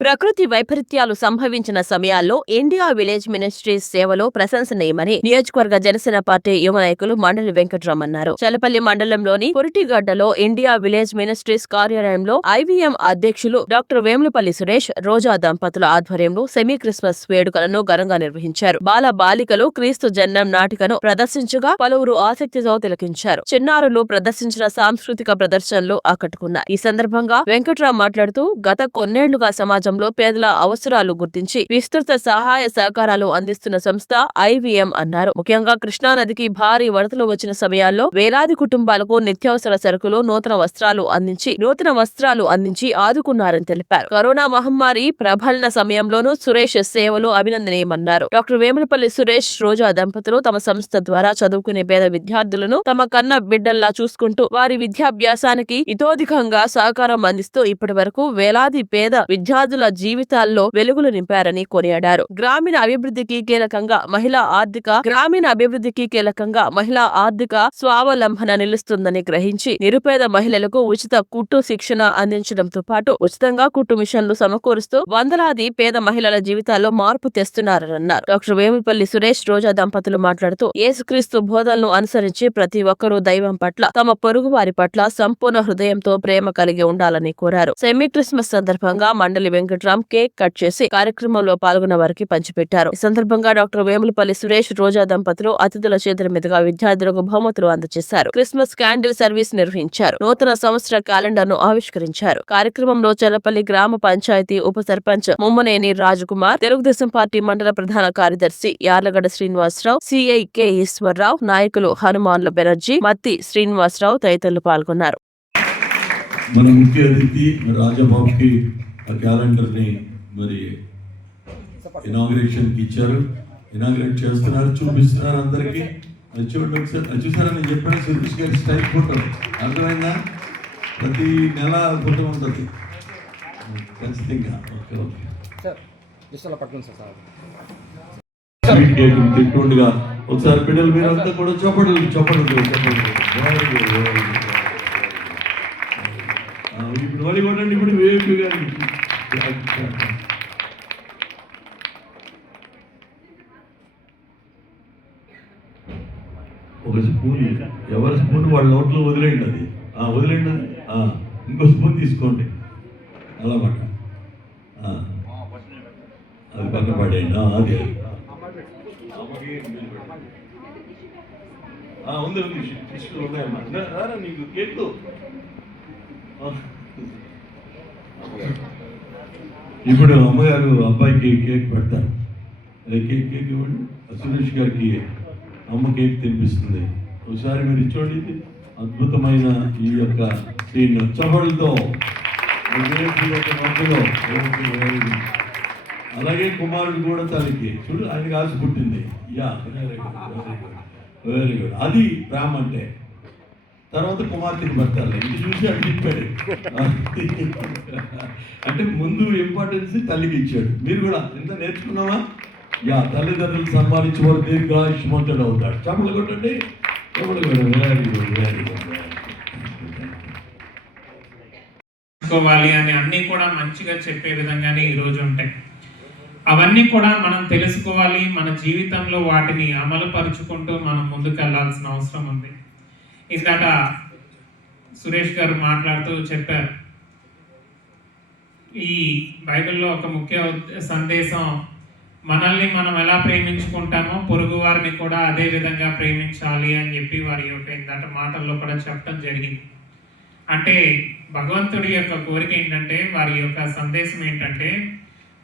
ప్రకృతి వైపరీత్యాలు సంభవించిన సమయాల్లో ఇండియా విలేజ్ మినిస్ట్రీస్ సేవలో ప్రశంసనీయమని నియోజకవర్గ జనసేన పార్టీ యువ నాయకులు మండలి వెంకట్రామ్ అన్నారు చలపల్లి మండలంలోని పురిటిగడ్డలో ఇండియా విలేజ్ మినిస్ట్రీస్ కార్యాలయంలో ఐవీఎం అధ్యక్షులు డాక్టర్ వేములపల్లి సురేష్ రోజా దంపతుల ఆధ్వర్యంలో సెమీ క్రిస్మస్ వేడుకలను ఘనంగా నిర్వహించారు. బాల బాలికలు క్రీస్తు జన్మం నాటికను ప్రదర్శించగా పలువురు ఆసక్తితో తిలకించారు. చిన్నారులు ప్రదర్శించిన సాంస్కృతిక ప్రదర్శనలు ఆకట్టుకున్నాయి. ఈ సందర్భంగా వెంకట్రామ్ మాట్లాడుతూ గత కొన్నేళ్ళుగా సమాజం సమాజంలో పేదల అవసరాలు గుర్తించి విస్తృత సహాయ సహకారాలు అందిస్తున్న సంస్థ ఐవీఎం అన్నారు. ముఖ్యంగా కృష్ణా నదికి భారీ వరదలు వచ్చిన సమయాల్లో వేలాది కుటుంబాలకు నిత్యావసర సరుకులు నూతన వస్త్రాలు అందించి నూతన వస్త్రాలు అందించి ఆదుకున్నారని తెలిపారు. కరోనా మహమ్మారి ప్రబలన సమయంలోనూ సురేష్ సేవలు అభినందనీయమన్నారు. డాక్టర్ వేములపల్లి సురేష్ రోజా దంపతులు తమ సంస్థ ద్వారా చదువుకునే పేద విద్యార్థులను తమ కన్న బిడ్డల్లా చూసుకుంటూ వారి విద్యాభ్యాసానికి ఇతోధికంగా సహకారం అందిస్తూ ఇప్పటి వరకు వేలాది పేద విద్యార్థుల జీవితాల్లో వెలుగులు నింపారని కొనియాడారు. గ్రామీణ అభివృద్ధికి కీలకంగా మహిళా ఆర్థిక గ్రామీణ అభివృద్ధికి కీలకంగా మహిళా ఆర్థిక స్వావలంబన నిలుస్తుందని గ్రహించి నిరుపేద మహిళలకు ఉచిత కుట్టు శిక్షణ అందించడంతో పాటు ఉచితంగా కుట్టు మిషన్లు సమకూరుస్తూ వందలాది పేద మహిళల జీవితాల్లో మార్పు తెస్తున్నారన్నారు. డాక్టర్ వేముపల్లి సురేష్ రోజా దంపతులు మాట్లాడుతూ యేసుక్రీస్తు బోధనలను అనుసరించి ప్రతి ఒక్కరూ దైవం పట్ల తమ పొరుగు వారి పట్ల సంపూర్ణ హృదయంతో ప్రేమ కలిగి ఉండాలని కోరారు. సెమీ క్రిస్మస్ సందర్భంగా మండలి వెంకట్రామ్ కేక్ కట్ చేసి కార్యక్రమంలో పాల్గొన్న వారికి పంచిపెట్టారు. ఈ సందర్భంగా డాక్టర్ వేములపల్లి సురేష్ రోజా దంపతులు అతిథుల చేతుల మీదుగా విద్యార్థులకు బహుమతులు అందజేశారు. క్రిస్మస్ క్యాండిల్ సర్వీస్ నిర్వహించారు. నూతన సంవత్సర క్యాలెండర్ను ఆవిష్కరించారు. కార్యక్రమంలో చెలపల్లి గ్రామ పంచాయతీ ఉప సర్పంచ్ ముమ్మనేని రాజకుమార్ తెలుగుదేశం పార్టీ మండల ప్రధాన కార్యదర్శి యార్లగడ్డ శ్రీనివాసరావు సిఐ కె ఈశ్వరరావు నాయకులు హనుమాన్ల బెనర్జీ మత్తి శ్రీనివాసరావు తదితరులు పాల్గొన్నారు. మన ముఖ్య అతిథి రాజబాబుకి ఆ క్యాలెండర్ని మరి ఇనాగ్రేషన్కి ఇచ్చారు. ఇనాగ్రేట్ చేస్తున్నారు చూపిస్తున్నారు అందరికీ. అది చూడండి ఒకసారి. చూసారా? నేను చెప్పాను సురేష్ గారి స్టైల్ ఫోటో. అర్థమైందా? ప్రతి నెల ఫోటో ఉంటుంది. ఖచ్చితంగా. Okay okay. తింటుండగా ఒకసారి పిల్లలు మీరు అంతా కూడా చప్పట్లు చప్పట్లు ఇప్పుడు మళ్ళీ కొట్టండి ఇప్పుడు వేపు గారి ఒక స్పూన్ ఎవరి స్పూన్ వాళ్ళ నోట్లో వదిలేయండి అది. వదిలేండి వదిలేయండి ఇంకో స్పూన్ తీసుకోండి. అలా మాట. అది పక్కన పడేయండి. అది. ఉంది ఉంది. టిష్యూలు ఉన్నాయమ్మా నీకు కేట్లు ఇప్పుడు అమ్మగారు అబ్బాయికి కేక్ పెడతారు. అదే కేక్ కేక్ ఇవ్వండి? సురేష్ గారికి అమ్మ కేక్ తినిపిస్తుంది. ఒకసారి మీరు ఇచ్చోండి ఇది. అద్భుతమైన ఈ యొక్క సీన్ చపడులతో అలాగే కుమారుడు కూడా తనకి చూడు ఆయనకి ఆశ పుట్టింది. Yeah very good very good అది ప్రేమ అంటే. తర్వాత కుమార్తెకి భర్తలు ఇది చూసి అటు అంటే ముందు ఇంపార్టెన్స్ తల్లికి ఇచ్చాడు. మీరు కూడా ఇంత నేర్చుకున్నావా? యా తల్లిదండ్రులు సంపాదించి వాడు దీర్ఘాయుష్మంతుడు అవుతాడు చప్పలు కొట్టండి. చప్పలు కొట్టండి. వెరీ గుడ్ వెరీ గుడ్ అని అన్నీ కూడా మంచిగా చెప్పే విధంగానే ఈరోజు ఉంటాయి. అవన్నీ కూడా మనం తెలుసుకోవాలి. మన జీవితంలో వాటిని అమలు పరుచుకుంటూ మనం ముందుకు వెళ్ళాల్సిన అవసరం ఉంది. ఇందాక సురేష్ గారు మాట్లాడుతూ చెప్పారు. ఈ బైబిల్లో ఒక ముఖ్య సందేశం మనల్ని మనం ఎలా ప్రేమించుకుంటామో పొరుగు వారిని కూడా అదే విధంగా ప్రేమించాలి అని చెప్పి వారి యొక్క ఇందాక మాటల్లో కూడా చెప్పడం జరిగింది. అంటే భగవంతుడి యొక్క కోరిక ఏంటంటే వారి యొక్క సందేశం ఏంటంటే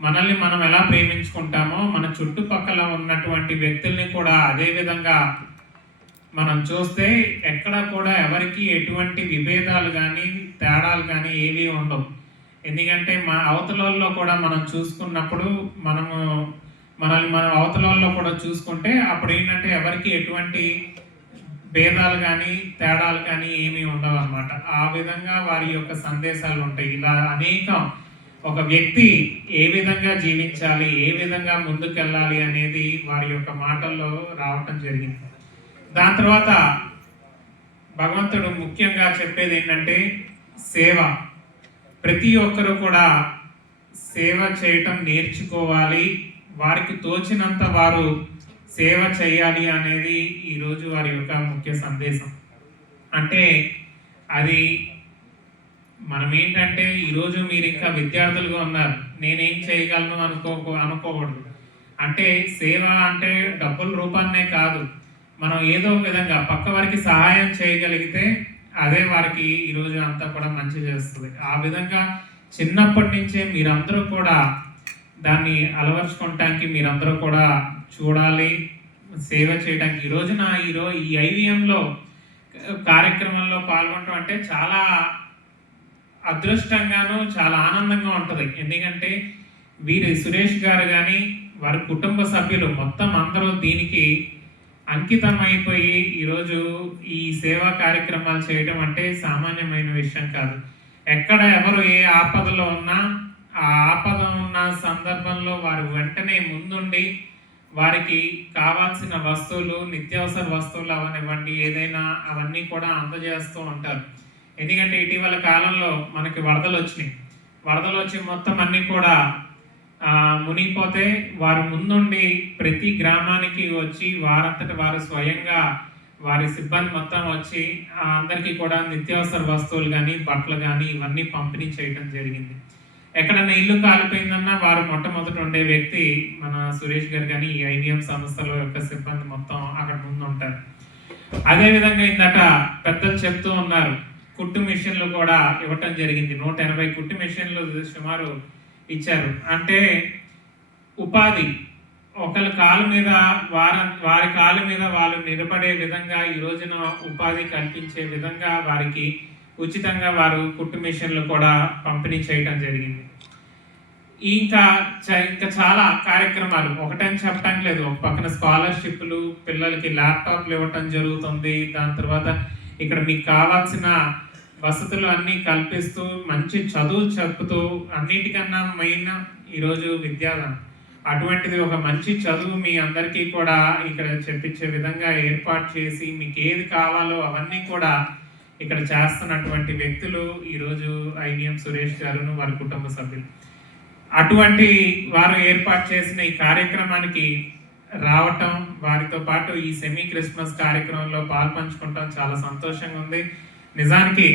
మనల్ని మనం ఎలా ప్రేమించుకుంటామో మన చుట్టుపక్కల ఉన్నటువంటి వ్యక్తుల్ని కూడా అదే విధంగా మనం చూస్తే ఎక్కడ కూడా ఎవరికి ఎటువంటి విభేదాలు కానీ తేడాలు కానీ ఏవి ఉండవు. ఎందుకంటే మన అవతలలో కూడా మనం చూసుకున్నప్పుడు మనము మనల్ని మన అవతలలో కూడా చూసుకుంటే అప్పుడు ఏంటంటే ఎవరికి ఎటువంటి భేదాలు కానీ తేడాలు కానీ ఏమీ ఉండవు అనమాట ఆ విధంగా వారి యొక్క సందేశాలు ఉంటాయి. ఇలా అనేకం ఒక వ్యక్తి ఏ విధంగా జీవించాలి ఏ విధంగా ముందుకెళ్ళాలి అనేది వారి యొక్క మాటల్లో రావటం జరిగింది. దాని తర్వాత భగవంతుడు ముఖ్యంగా చెప్పేది ఏంటంటే సేవ. ప్రతి ఒక్కరూ కూడా సేవ చేయటం నేర్చుకోవాలి. వారికి తోచినంత వారు సేవ చేయాలి అనేది ఈరోజు వారి యొక్క ముఖ్య సందేశం. అంటే అది మనం ఏంటంటే ఈరోజు మీరు ఇంకా విద్యార్థులుగా ఉన్నారు. నేనేం చేయగలను అనుకో అనుకోకూడదు. అంటే సేవ అంటే డబ్బుల రూపాన్నే కాదు. మనం ఏదో ఒక విధంగా పక్క వారికి సహాయం చేయగలిగితే అదే వారికి ఈరోజు అంతా కూడా మంచి చేస్తుంది. ఆ విధంగా చిన్నప్పటి నుంచే మీరందరూ కూడా దాన్ని అలవర్చుకోవటానికి మీరందరూ కూడా చూడాలి సేవ చేయడానికి ఈ రోజున ఈరోజు ఈ ఐవీఎంలో కార్యక్రమంలో పాల్గొనడం అంటే చాలా అదృష్టంగాను చాలా ఆనందంగా ఉంటుంది. ఎందుకంటే వీరి సురేష్ గారు కానీ వారి కుటుంబ సభ్యులు మొత్తం అందరూ దీనికి అంకితం అయిపోయి ఈరోజు ఈ సేవా కార్యక్రమాలు చేయడం అంటే సామాన్యమైన విషయం కాదు. ఎక్కడ ఎవరు ఏ ఆపదలో ఉన్నా ఆ ఆపద ఉన్న సందర్భంలో వారు వెంటనే ముందుండి వారికి కావాల్సిన వస్తువులు నిత్యావసర వస్తువులు అవనివ్వండి ఏదైనా అవన్నీ కూడా అందజేస్తూ ఉంటారు. ఎందుకంటే ఇటీవల కాలంలో మనకి వరదలు వచ్చినాయి. వరదలు వచ్చి మొత్తం అన్నీ కూడా మునిగిపోతే వారు ముందుండి ప్రతి గ్రామానికి వచ్చి వారంతట వారు స్వయంగా వారి సిబ్బంది మొత్తం వచ్చి అందరికీ కూడా నిత్యావసర వస్తువులు కానీ బట్టలు కానీ ఇవన్నీ పంపిణీ చేయడం జరిగింది. ఎక్కడన్నా ఇల్లు కాలిపోయిందన్నా వారు మొట్టమొదటి ఉండే వ్యక్తి మన సురేష్ గారు కానీ ఈ ఐవిఎం సంస్థల యొక్క సిబ్బంది మొత్తం అక్కడ ముందు ఉంటారు అదేవిధంగా ఇందట పెద్దలు చెప్తూ ఉన్నారు కుట్టు మిషన్లు కూడా ఇవ్వటం జరిగింది. నూట ఎనభై కుట్టు మిషన్లు సుమారు ఇచ్చారు. అంటే ఉపాధి ఒకరి కాలు మీద వార వారి కాలు మీద వాళ్ళు నిలబడే విధంగా ఈ రోజున ఉపాధి కల్పించే విధంగా వారికి ఉచితంగా వారు కుట్టు మిషన్లు కూడా పంపిణీ చేయడం జరిగింది. ఇంకా చ- ఇంకా చాలా కార్యక్రమాలు. ఒకటని చెప్పడం లేదు. ఒక పక్కన స్కాలర్షిప్లు పిల్లలకి ల్యాప్టాప్లు ఇవ్వటం జరుగుతుంది. దాని తర్వాత ఇక్కడ మీకు కావాల్సిన వసతులు అన్నీ కల్పిస్తూ మంచి చదువు చెప్పుతూ అన్నిటికన్నా మెయిన్ ఈరోజు విద్యాదానం. అటువంటిది ఒక మంచి చదువు మీ అందరికీ కూడా ఇక్కడ చెప్పించే విధంగా ఏర్పాటు చేసి మీకు ఏది కావాలో అవన్నీ కూడా ఇక్కడ చేస్తున్నటువంటి వ్యక్తులు ఈరోజు ఐవిఎం సురేష్ గారును వారి కుటుంబ సభ్యులు. అటువంటి వారు ఏర్పాటు చేసిన ఈ కార్యక్రమానికి రావటం వారితో పాటు ఈ సెమీ క్రిస్మస్ కార్యక్రమంలో పాల్పంచుకుంటాం. చాలా సంతోషంగా ఉంది. నిజానికి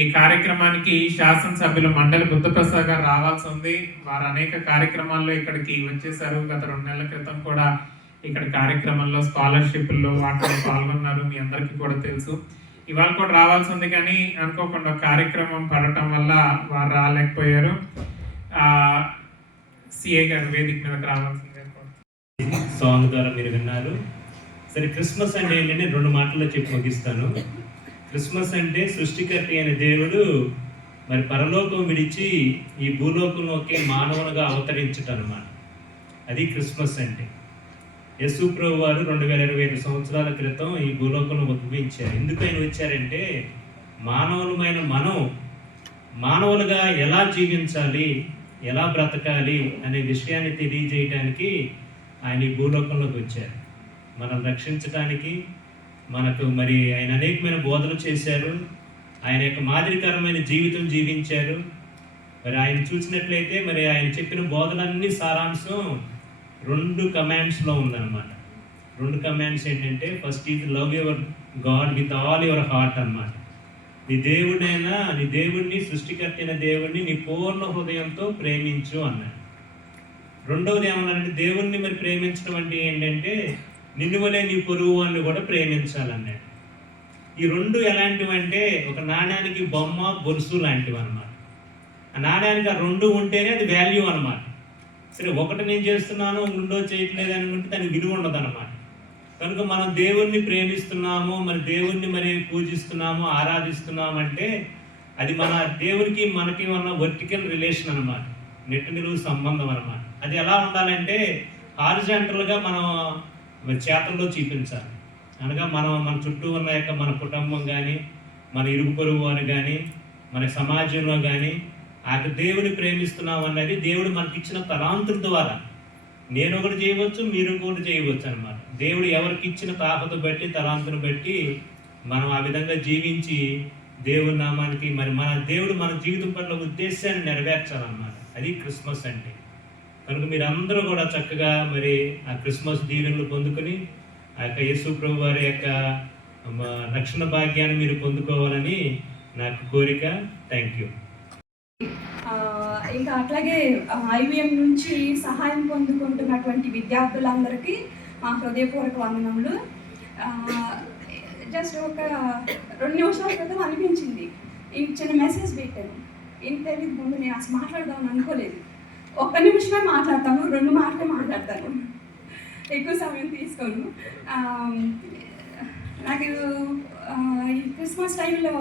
ఈ కార్యక్రమానికి శాసనసభ్యులు మండలి బుద్ధప్రసాద్ గారు రావాల్సి ఉంది. వారు అనేక కార్యక్రమాల్లో ఇక్కడికి వచ్చేసారు గత రెండు నెలల క్రితం కూడా ఇక్కడ కార్యక్రమంలో స్కాలర్షిప్లో వాటిలో పాల్గొన్నారు. మీ అందరికీ కూడా తెలుసు. ఇవాళ కూడా రావాల్సి ఉంది కానీ అనుకోకుండా కార్యక్రమం పడటం వల్ల వారు రాలేకపోయారు. సిఏ గారు వేదిక మీదకి రావాల్సింది సాంగ్ ద్వారా మీరు విన్నారు. సరే క్రిస్మస్ అంటే ఏంటంటే రెండు మాటల్లో చెప్పి ముగిస్తాను. క్రిస్మస్ అంటే సృష్టికర్త అయిన దేవుడు మరి పరలోకం విడిచి ఈ భూలోకంలోకి మానవునిగా అవతరించటం అనమాట అది క్రిస్మస్ అంటే. యశు ప్రభు వారు రెండు వేల ఇరవై ఐదు సంవత్సరాల క్రితం ఈ భూలోకంలో ఉద్భవించారు. ఎందుకు ఆయన వచ్చారంటే మానవులమైన మనం మానవులుగా ఎలా జీవించాలి ఎలా బ్రతకాలి అనే విషయాన్ని తెలియజేయడానికి ఆయన ఈ భూలోకంలోకి వచ్చారు. మనం రక్షించడానికి మనకు మరి ఆయన అనేకమైన బోధనలు చేశారు. ఆయన యొక్క మాదిరికరమైన జీవితం జీవించారు. మరి ఆయన చూసినట్లయితే మరి ఆయన చెప్పిన బోధనలన్నీ సారాంశం రెండు కమాండ్స్లో ఉందన్నమాట. రెండు కమాండ్స్ ఏంటంటే first is love your God with all your heart అన్నమాట. నీ దేవుడైనా నీ దేవుడిని సృష్టికర్త అయిన దేవుడిని నీ పూర్ణ హృదయంతో ప్రేమించు అన్నాడు. రెండవది ఏమన్నారంటే దేవుణ్ణి మరి ప్రేమించడం అంటే ఏంటంటే నిన్ను నీ పొరుగు వాడిని కూడా ప్రేమించాలన్నాడు. ఈ రెండు ఎలాంటివి అంటే ఒక నాణ్యానికి బొమ్మ బొరుసు లాంటివి అన్నమాట. ఆ నాణ్యానికి ఆ రెండు ఉంటేనే అది వాల్యూ అనమాట సరే ఒకటి నేను చేస్తున్నాను రెండో చేయట్లేదు అనుకుంటే దానికి విలువ ఉండదు అనమాట కనుక మనం దేవుణ్ణి ప్రేమిస్తున్నాము మరి దేవుణ్ణి మరి పూజిస్తున్నాము ఆరాధిస్తున్నాము అంటే అది మన దేవునికి మనకి ఉన్న వర్టికల్ రిలేషన్ అనమాట నెట్ నిలువు సంబంధం అనమాట అది ఎలా ఉండాలంటే హారిజెంటల్గా మనం చేతల్లో చూపించాలి. అనగా మనం మన చుట్టూ ఉన్న యొక్క మన కుటుంబం కానీ మన ఇరుగు పొరుగు వారు కానీ మన సమాజంలో కానీ ఆ దేవుని ప్రేమిస్తున్నాం అన్నది దేవుడు మనకి ఇచ్చిన తలాంతుల ద్వారా. నేను ఒకటి చేయవచ్చు మీరు ఇంకొకటి చేయవచ్చు అనమాట దేవుడు ఎవరికి ఇచ్చిన తాపత బట్టి తలాంతును బట్టి మనం ఆ విధంగా జీవించి దేవుని నామానికి మరి మన దేవుడు మన జీవితం పట్ల ఉద్దేశాన్ని నెరవేర్చాలన్నమాట. అది క్రిస్మస్ అంటే. కనుక మీరందరూ కూడా చక్కగా మరి ఆ క్రిస్మస్ దీవెనలు పొందుకొని ఆ యొక్క యేసు ప్రభు వారి యొక్క రక్షణ భాగ్యాన్ని మీరు పొందుకోవాలని నాకు కోరిక. థ్యాంక్ యూ ఇంకా అట్లాగే ఐవీఎం నుంచి సహాయం పొందుకుంటున్నటువంటి విద్యార్థులందరికీ మా హృదయపూర్వక వందనములు. జస్ట్ ఒక రెండు నిమిషాల క్రితం అనిపించింది. ఇంక చిన్న మెసేజ్ పెట్టాను. ఇంత ముందు నేను అసలు మాట్లాడదామని అనుకోలేదు. ఒక్క నిమిషమే మాట్లాడతాను రెండు మాటలే మాట్లాడతాను. ఎక్కువ సమయం తీసుకోను. నాకు ఈ క్రిస్మస్ టైంలో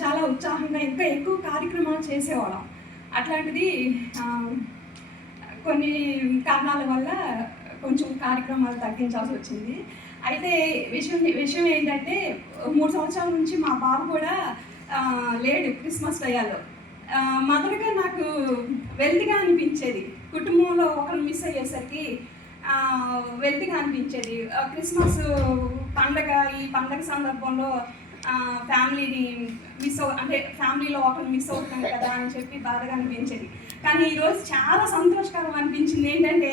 చాలా ఉత్సాహంగా ఇంకా ఎక్కువ కార్యక్రమాలు చేసేవాళ్ళం. అట్లాంటిది కొన్ని కారణాల వల్ల కొంచెం కార్యక్రమాలు తగ్గించాల్సి వచ్చింది. అయితే విషయం విషయం ఏంటంటే మూడు సంవత్సరాల నుంచి మా బాబు కూడా లేడు క్రిస్మస్ టయాల్లో మదర్గా నాకు వెల్తిగా అనిపించేది. కుటుంబంలో ఒకరు మిస్ అయ్యేసరికి వెల్త్గా వెల్తిగా అనిపించేది. క్రిస్మస్ పండగ ఈ పండగ సందర్భంలో ఫ్యామిలీని మిస్ అవు అంటే ఫ్యామిలీలో ఒకరు మిస్ అవుతాం కదా అని చెప్పి బాధగా అనిపించేది. కానీ ఈరోజు చాలా సంతోషకరం అనిపించింది ఏంటంటే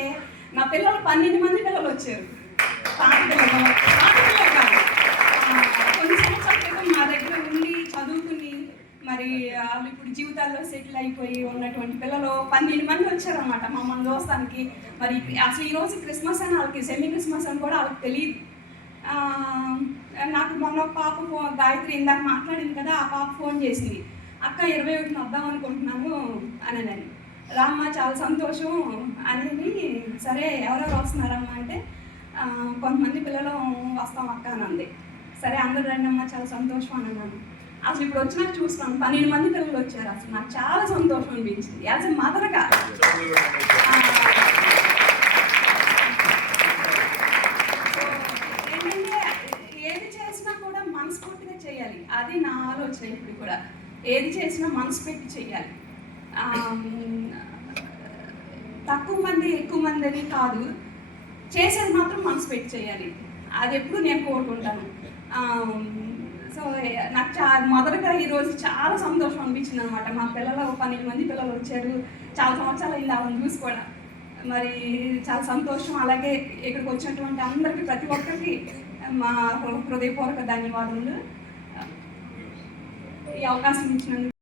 నా పిల్లలు పన్నెండు మంది పిల్లలు వచ్చారు. పాత పిల్లలు పాత పిల్లలు కాదు. ఆ, కొన్ని సంవత్సరాల క్రితం మా దగ్గర ఉండి చదువుకుని మరి వాళ్ళు ఇప్పుడు జీవితాల్లో సెటిల్ అయిపోయి ఉన్నటువంటి పిల్లలు పన్నెండు మంది వచ్చారన్నమాట మమ్మల్ని దోస్తానికి. మరి అసలు ఈరోజు క్రిస్మస్ అని వాళ్ళకి సెమీ క్రిస్మస్ అని కూడా వాళ్ళకి తెలియదు నాకు మొన్న ఒక పాప ఫోన్ గాయత్రి ఇందాక మాట్లాడింది కదా ఆ పాప ఫోన్ చేసింది. అక్క ఇరవై ఒకటిన వద్దాం అనుకుంటున్నాను అని అని రామ్మ చాలా సంతోషం అని సరే ఎవరెవరు వస్తున్నారమ్మా అంటే కొంతమంది పిల్లలు వస్తాం అక్క అని అంది. సరే అందరు రండి అమ్మా చాలా సంతోషం అని అన్నాను అసలు ఇప్పుడు వచ్చినాక చూస్తున్నాను పన్నెండు మంది పిల్లలు వచ్చారు. అసలు నాకు చాలా సంతోషం అనిపించింది. యాజ్ ఎ మదర్గా ఏంటంటే ఏది చేసినా కూడా మనస్ఫూర్తిగా చేయాలి. అది నా ఆలోచన ఇప్పుడు కూడా. ఏది చేసినా మనసు పెట్టి చేయాలి తక్కువ మంది ఎక్కువ మంది అని కాదు. చేసేది మాత్రం మనసు పెట్టి చేయాలి. అది ఎప్పుడు నేను కోరుకుంటాను. సో నాకు చా మొదటగా ఈరోజు చాలా సంతోషం అనిపించింది అనమాట మా పిల్లలు ఒక పన్నెండు మంది పిల్లలు వచ్చారు. చాలా సంవత్సరాలు ఇలా చూసుకోవడం. చూసి కూడా మరి చాలా సంతోషం. అలాగే ఇక్కడికి వచ్చినటువంటి అందరికీ ప్రతి ఒక్కరికి మా హృదయపూర్వక ధన్యవాదములు. ఈ అవకాశం ఇచ్చినందుకు